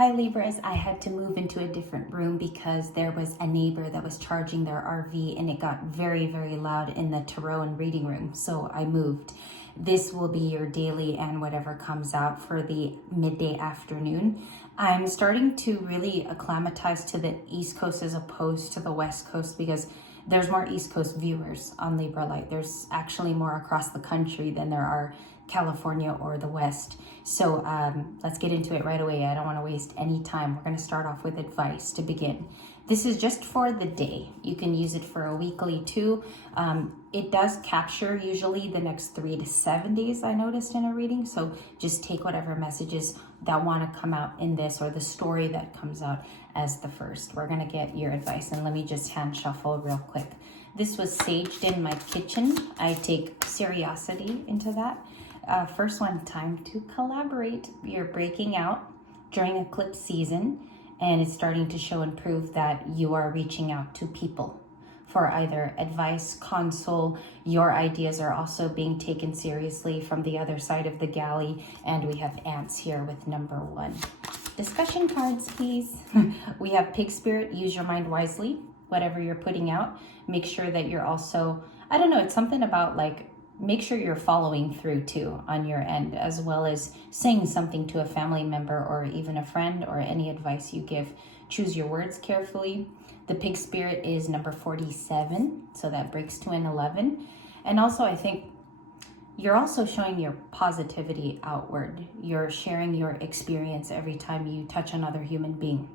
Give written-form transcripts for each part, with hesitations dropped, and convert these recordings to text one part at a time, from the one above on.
Hi Libras, I had to move into a different room because there was a neighbor that was charging their RV and it got very, very loud in the tarot and reading room, so I moved. This will be your daily and whatever comes out for the midday afternoon. I'm starting to really acclimatize to the East Coast as opposed to the West Coast because there's more East Coast viewers on Libra Light. There's actually more across the country than there are California or the West. So let's get into it right away. I don't want to waste any time. We're going to start off with advice to begin. This is just for the day. You can use it for a weekly too. It does capture usually the next 3 to 7 days, I noticed in a reading. So just take whatever messages that want to come out in this or the story that comes out as the first. We're going to get your advice, and let me just hand shuffle real quick. This was saged in my kitchen. I take seriosity into that. First one, time to collaborate. You're breaking out during eclipse season, and it's starting to show and prove that you are reaching out to people for either advice, console. Your ideas are also being taken seriously from the other side of the galley, and we have ants here with number 1. Discussion cards, please. We have pig spirit, use your mind wisely. Whatever you're putting out, make sure that you're also, I don't know, it's something about like, make sure you're following through too on your end, as well as saying something to a family member or even a friend or any advice you give. Choose your words carefully. The pig spirit is number 47, so that breaks to an 11. And also I think you're also showing your positivity outward. You're sharing your experience every time you touch another human being.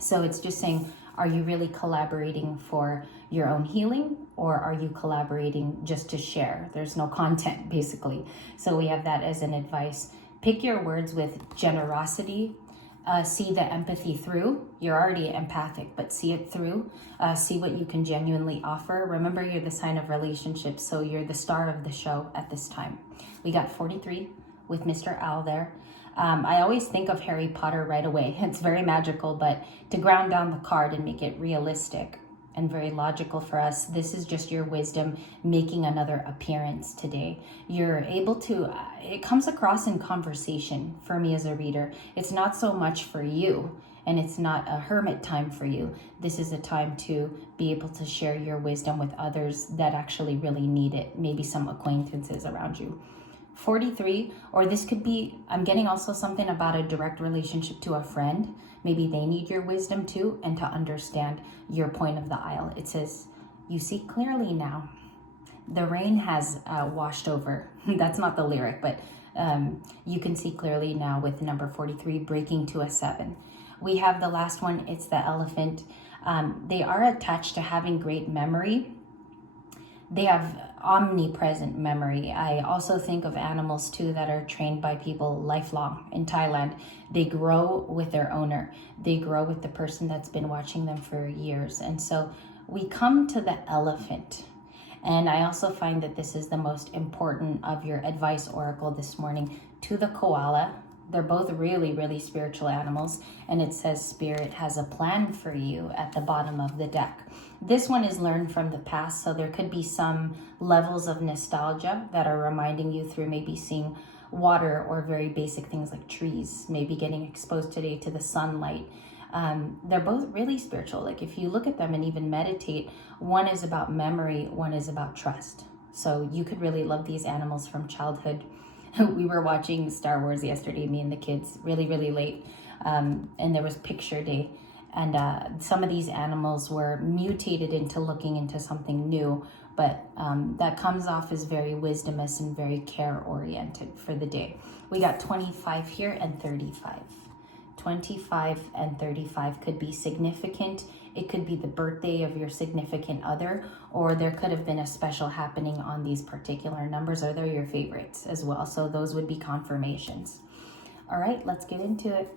So it's just saying, are you really collaborating for your own healing, or are you collaborating just to share? There's no content, basically. So we have that as an advice. Pick your words with generosity. See the empathy through. You're already empathic, but see it through. See what you can genuinely offer. Remember, you're the sign of relationships, so you're the star of the show at this time. We got 43 with Mr. Owl there. I always think of Harry Potter right away. It's very magical, but to ground down the card and make it realistic and very logical for us, this is just your wisdom making another appearance today. You're able to, it comes across in conversation for me as a reader. It's not so much for you, and it's not a hermit time for you. This is a time to be able to share your wisdom with others that actually really need it, maybe some acquaintances around you. 43, or this could be, I'm getting also something about a direct relationship to a friend. Maybe they need your wisdom too, and to understand your point of the aisle. It says, you see clearly now. The rain has washed over. That's not the lyric, but you can see clearly now with number 43 breaking to a 7. We have the last one, it's the elephant. They are attached to having great memory. They have omnipresent memory. I also think of animals too that are trained by people lifelong. In Thailand, they grow with their owner. They grow with the person that's been watching them for years. And so we come to the elephant. And I also find that this is the most important of your advice oracle this morning, to the koala. They're both really, really spiritual animals. And it says spirit has a plan for you at the bottom of the deck. This one is learned from the past, so there could be some levels of nostalgia that are reminding you through maybe seeing water or very basic things like trees, maybe getting exposed today to the sunlight. They're both really spiritual. Like if you look at them and even meditate, one is about memory, one is about trust. So you could really love these animals from childhood. We were watching Star Wars yesterday, me and the kids, really, really late. And there was picture day. And some of these animals were mutated into looking into something new, but that comes off as very wisdomous and very care-oriented for the day. We got 25 here and 35. 25 and 35 could be significant. It could be the birthday of your significant other, or there could have been a special happening on these particular numbers, or they're your favorites as well. So those would be confirmations. All right, let's get into it.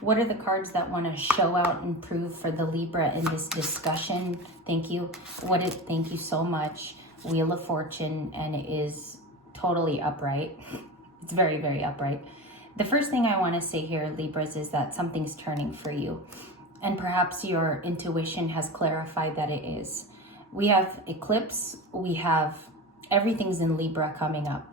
What are the cards that want to show out and prove for the Libra in this discussion? Thank you. Thank you so much. Wheel of Fortune, and it is totally upright. It's very, very upright. The first thing I want to say here, Libras, is that something's turning for you. And perhaps your intuition has clarified that it is. We have eclipse. We have everything's in Libra coming up.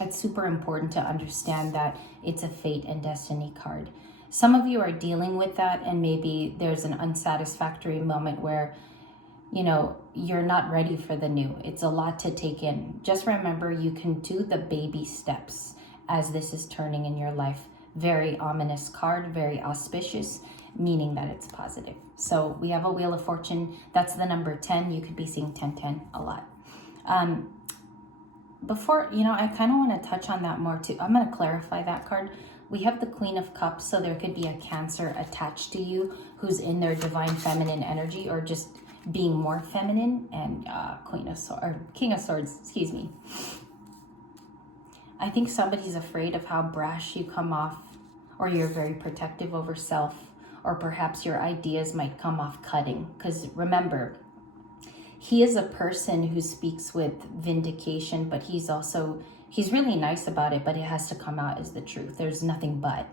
It's super important to understand that it's a fate and destiny card. Some of you are dealing with that, and maybe there's an unsatisfactory moment where, you know, you're not ready for the new. It's a lot to take in. Just remember, you can do the baby steps as this is turning in your life. Very ominous card, very auspicious, meaning that it's positive. So we have a Wheel of Fortune. That's the number 10. You could be seeing 1010 a lot. Before, you know, I kind of want to touch on that more too. I'm going to clarify that card. We have the Queen of Cups, so there could be a Cancer attached to you who's in their divine feminine energy, or just being more feminine, and King of Swords, excuse me. I think somebody's afraid of how brash you come off, or you're very protective over self, or perhaps your ideas might come off cutting. Because remember, he is a person who speaks with vindication, but he's really nice about it, but it has to come out as the truth. There's nothing but.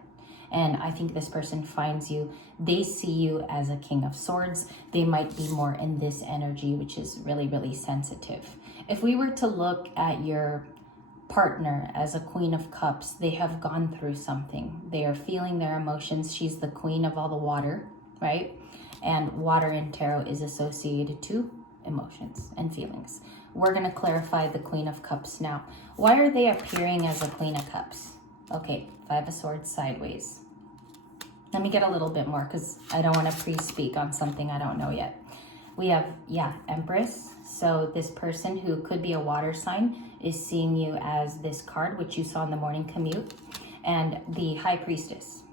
And I think this person finds you, they see you as a King of Swords. They might be more in this energy, which is really, really sensitive. If we were to look at your partner as a Queen of Cups, they have gone through something. They are feeling their emotions. She's the queen of all the water, right? And water in tarot is associated to emotions and feelings. We're going to clarify the Queen of Cups now. Why are they appearing as a Queen of Cups? Okay, Five of Swords sideways. Let me get a little bit more, because I don't want to pre-speak on something I don't know yet. We have, Empress. So this person who could be a water sign is seeing you as this card, which you saw in the morning commute. And the High Priestess.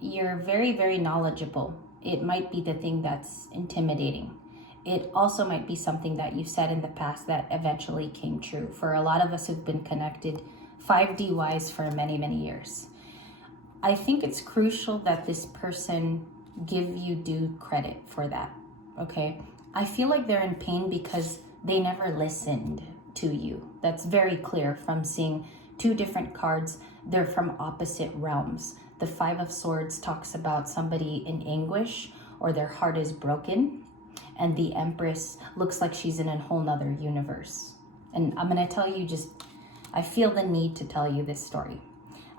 You're very, very knowledgeable. It might be the thing that's intimidating. It also might be something that you said in the past that eventually came true. For a lot of us who've been connected 5D wise for many, many years. I think it's crucial that this person give you due credit for that, okay? I feel like they're in pain because they never listened to you. That's very clear from seeing two different cards. They're from opposite realms. The Five of Swords talks about somebody in anguish, or their heart is broken. And the Empress looks like she's in a whole nother universe. And I'm going to tell you, I feel the need to tell you this story.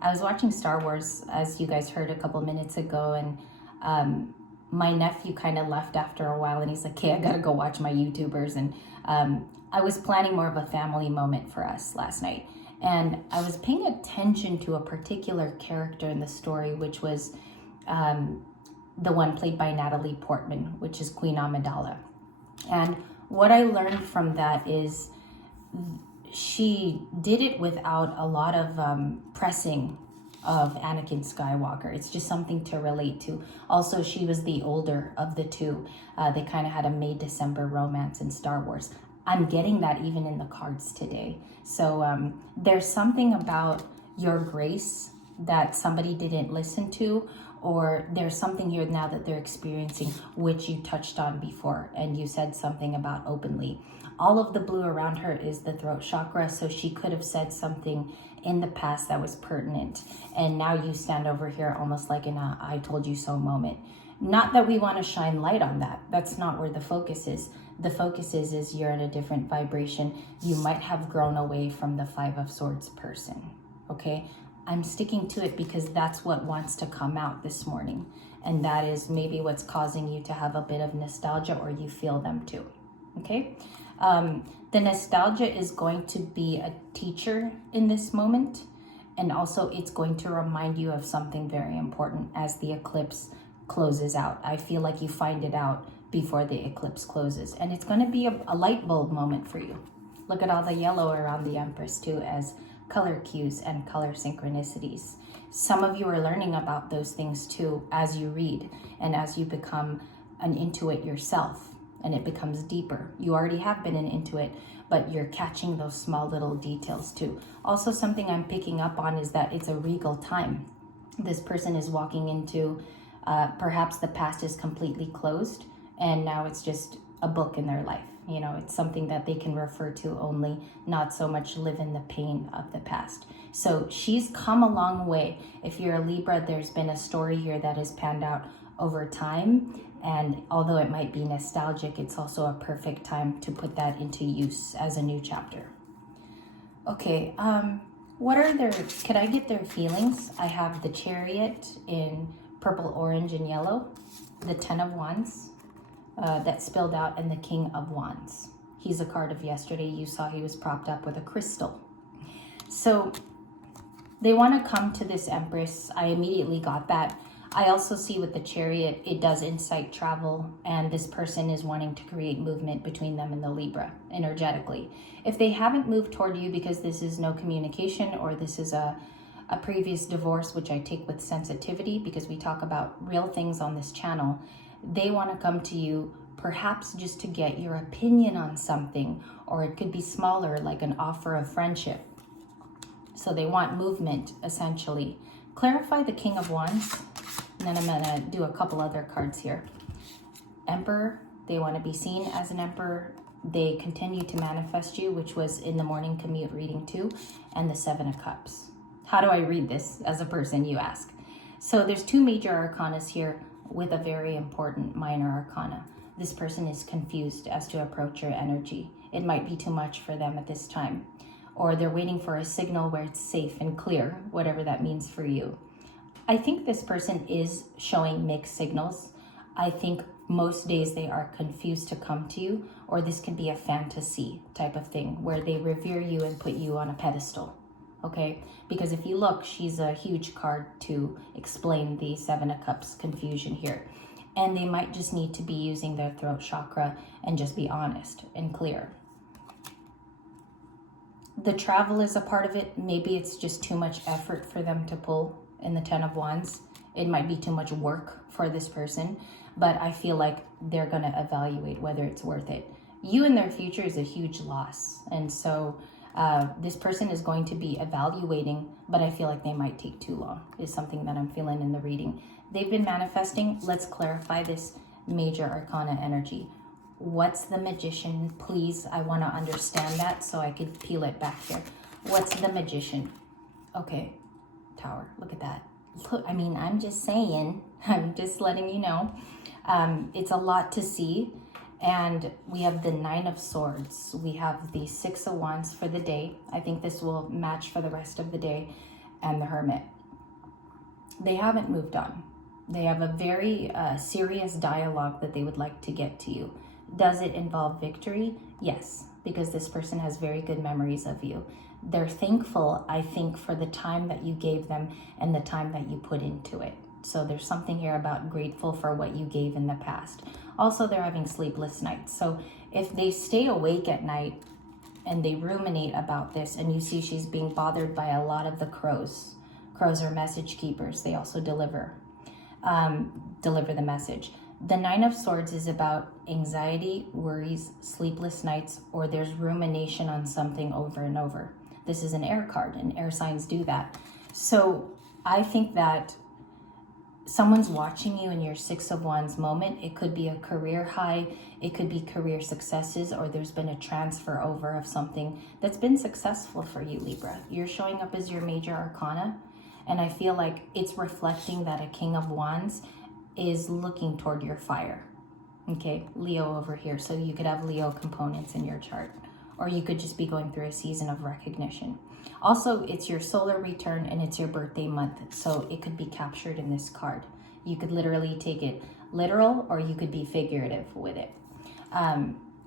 I was watching Star Wars, as you guys heard a couple minutes ago, and my nephew kind of left after a while, and he's like, okay, I got to go watch my YouTubers. And I was planning more of a family moment for us last night. And I was paying attention to a particular character in the story, which was the one played by Natalie Portman, which is Queen Amidala. And what I learned from that is she did it without a lot of pressing of Anakin Skywalker. It's just something to relate to. Also, she was the older of the two. They kind of had a May-December romance in Star Wars. I'm getting that even in the cards today. So there's something about your grace that somebody didn't listen to, or there's something here now that they're experiencing, which you touched on before, and you said something about openly. All of the blue around her is the throat chakra, so she could have said something in the past that was pertinent, and now you stand over here almost like in a I told you so moment. Not that we want to shine light on that. That's not where the focus is. The focus is you're in a different vibration. You might have grown away from the Five of Swords person, okay? I'm sticking to it because that's what wants to come out this morning. And that is maybe what's causing you to have a bit of nostalgia, or you feel them too, okay? The nostalgia is going to be a teacher in this moment. And also it's going to remind you of something very important as the eclipse closes out. I feel like you find it out before the eclipse closes. And it's going to be a light bulb moment for you. Look at all the yellow around the Empress too, as color cues and color synchronicities. Some of you are learning about those things too as you read and as you become an intuit yourself, and it becomes deeper. You already have been an intuit, but you're catching those small little details too. Also, something I'm picking up on is that it's a regal time. This person is walking into perhaps the past is completely closed, and now it's just a book in their life. You know, it's something that they can refer to only, not so much live in the pain of the past. So she's come a long way. If you're a Libra, there's been a story here that has panned out over time. And although it might be nostalgic, it's also a perfect time to put that into use as a new chapter. Okay, What are their, could I get their feelings? I have the Chariot in purple, orange, and yellow, the 10 of Wands that spilled out, and the King of Wands. He's a card of yesterday. You saw he was propped up with a crystal. So they want to come to this Empress. I immediately got that. I also see with the Chariot, it does incite travel, and this person is wanting to create movement between them and the Libra energetically. If they haven't moved toward you because this is no communication, or this is a previous divorce, which I take with sensitivity because we talk about real things on this channel, they want to come to you perhaps just to get your opinion on something, or it could be smaller, like an offer of friendship. So they want movement, essentially. Clarify the King of Wands, and then I'm going to do a couple other cards here. Emperor, they want to be seen as an emperor. They continue to manifest you, which was in the morning commute reading too, and the 7 of Cups. How do I read this as a person, you ask? So there's 2 major arcanas here with a very important minor arcana. This person is confused as to approach your energy. It might be too much for them at this time, or they're waiting for a signal where it's safe and clear, whatever that means for you. I think this person is showing mixed signals. I think most days they are confused to come to you, or this could be a fantasy type of thing where they revere you and put you on a pedestal, okay? Because if you look, she's a huge card to explain the 7 of Cups confusion here. And they might just need to be using their throat chakra and just be honest and clear. The travel is a part of it. Maybe it's just too much effort for them to pull in the 10 of Wands. It might be too much work for this person, but I feel like they're going to evaluate whether it's worth it. You in their future is a huge loss. And so this person is going to be evaluating, but I feel like they might take too long, is something that I'm feeling in the reading. They've been manifesting. Let's clarify this major arcana energy. What's the Magician? Please, I want to understand that so I could peel it back here. What's the Magician? Okay, Tower, look at that. Look, I mean, I'm just saying, I'm just letting you know. It's a lot to see. And we have the 9 of Swords. We have the 6 of Wands for the day. I think this will match for the rest of the day. And the Hermit. They haven't moved on. They have a very serious dialogue that they would like to get to you. Does it involve victory? Yes, because this person has very good memories of you. They're thankful, I think, for the time that you gave them and the time that you put into it. So there's something here about grateful for what you gave in the past. Also, they're having sleepless nights. So if they stay awake at night and they ruminate about this, and you see she's being bothered by a lot of the crows. Crows are message keepers. They also deliver the message. The 9 of Swords is about anxiety, worries, sleepless nights, or there's rumination on something over and over. This is an air card, and air signs do that. So I think that someone's watching you in your 6 of Wands moment. It could be a career high, it could be career successes, or there's been a transfer over of something that's been successful for you, Libra. You're showing up as your major arcana, and I feel like it's reflecting that a King of Wands is looking toward your fire. Okay, Leo over here. So you could have Leo components in your chart, or you could just be going through a season of recognition. Also, it's your solar return and it's your birthday month. So it could be captured in this card. You could literally take it literal, or you could be figurative with it.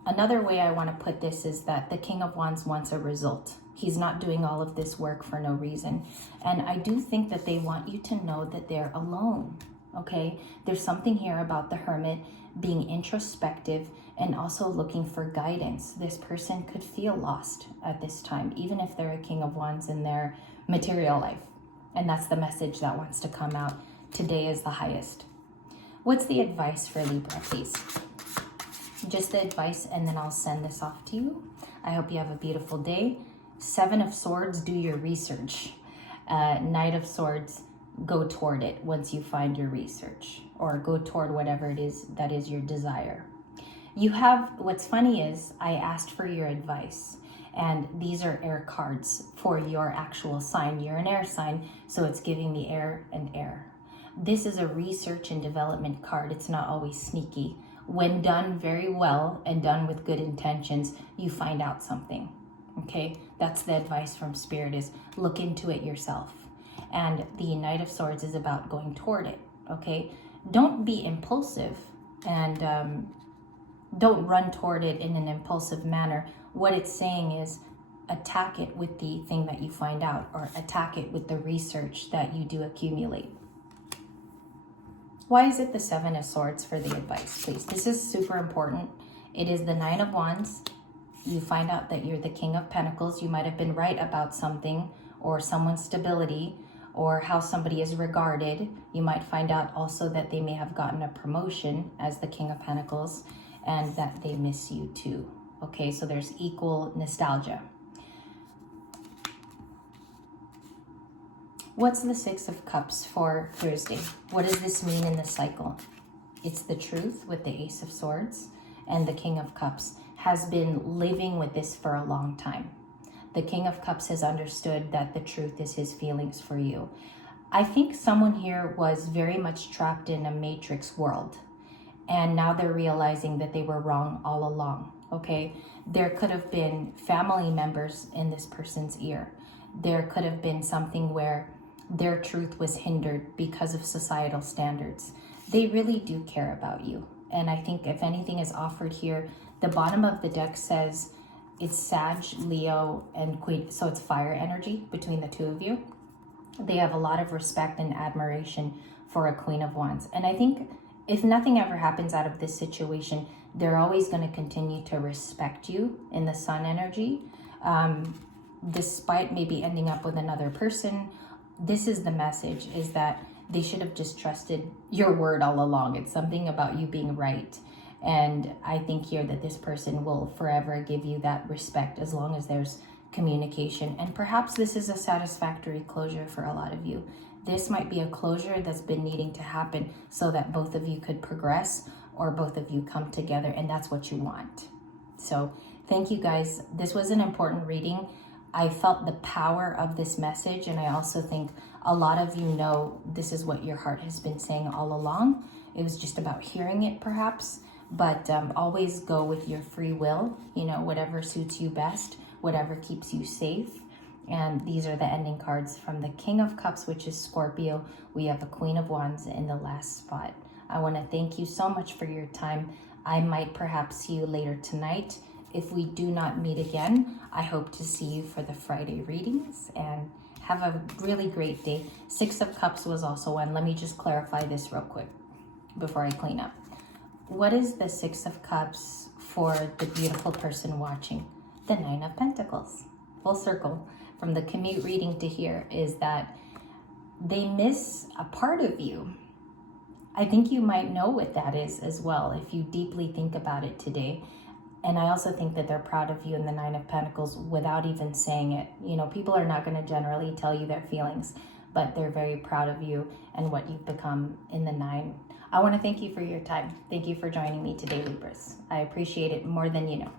Another way I want to put this is that the King of Wands wants a result. He's not doing all of this work for no reason. And I do think that they want you to know that they're alone. Okay, there's something here about the Hermit being introspective and also looking for guidance. This person could feel lost at this time, even if they're a King of Wands in their material life. And that's the message that wants to come out. Today is the highest. What's the advice for Libra, please? Just the advice, and then I'll send this off to you. I hope you have a beautiful day. 7 of Swords, do your research. Knight of Swords, go toward it once you find your research, or go toward whatever it is that is your desire. You have, what's funny is I asked for your advice, and these are air cards for your actual sign. You're an air sign, so it's giving me air and air. This is a research and development card. It's not always sneaky. When done very well and done with good intentions, you find out something. Okay, that's the advice from Spirit, is look into it yourself. And the Knight of Swords is about going toward it. Okay, don't be impulsive, and don't run toward it in an impulsive manner. What it's saying is attack it with the thing that you find out, or attack it with the research that you do accumulate. Why is it the Seven of Swords for the advice, please? This is super important. It is the Nine of Wands. You find out that you're the King of Pentacles. You might have been right about something, or someone's stability, or how somebody is regarded. You might find out also that they may have gotten a promotion as the King of Pentacles, and that they miss you too. Okay, so there's equal nostalgia. What's the Six of Cups for Thursday? What does this mean in the cycle? It's the Truth with the Ace of Swords, and the King of Cups has been living with this for a long time. The King of Cups has understood that the truth is his feelings for you. I think someone here was very much trapped in a matrix world, and now they're realizing that they were wrong all along. Okay, there could have been family members in this person's ear. There could have been something where their truth was hindered because of societal standards. They really do care about you. And I think if anything is offered here, the bottom of the deck says it's Sag, Leo, and Queen. So it's fire energy between the two of you. They have a lot of respect and admiration for a Queen of Wands. And I think if nothing ever happens out of this situation, they're always going to continue to respect you in the Sun energy. Despite maybe ending up with another person, this is the message, is that they should have just trusted your word all along. It's something about you being right. And I think here that this person will forever give you that respect as long as there's communication. And perhaps this is a satisfactory closure for a lot of you. This might be a closure that's been needing to happen so that both of you could progress, or both of you come together, and that's what you want. So thank you guys. This was an important reading. I felt the power of this message, and I also think a lot of you know this is what your heart has been saying all along. It was just about hearing it perhaps, but always go with your free will, you know, whatever suits you best, whatever keeps you safe. And these are the ending cards from the King of Cups, which is Scorpio. We have a Queen of Wands in the last spot. I want to thank you so much for your time. I might perhaps see you later tonight. If we do not meet again, I hope to see you for the Friday readings, and have a really great day. Six of Cups was also one. Let me just clarify this real quick before I clean up. What is the Six of Cups for the beautiful person watching? The Nine of Pentacles. Full circle. From the commute reading to here is that they miss a part of you. I think you might know what that is as well if you deeply think about it today. And I also think that they're proud of you in the Nine of Pentacles without even saying it. You know, people are not going to generally tell you their feelings, but they're very proud of you and what you've become in the Nine. I want to thank you for your time. Thank you for joining me today, Libras. I appreciate it more than you know.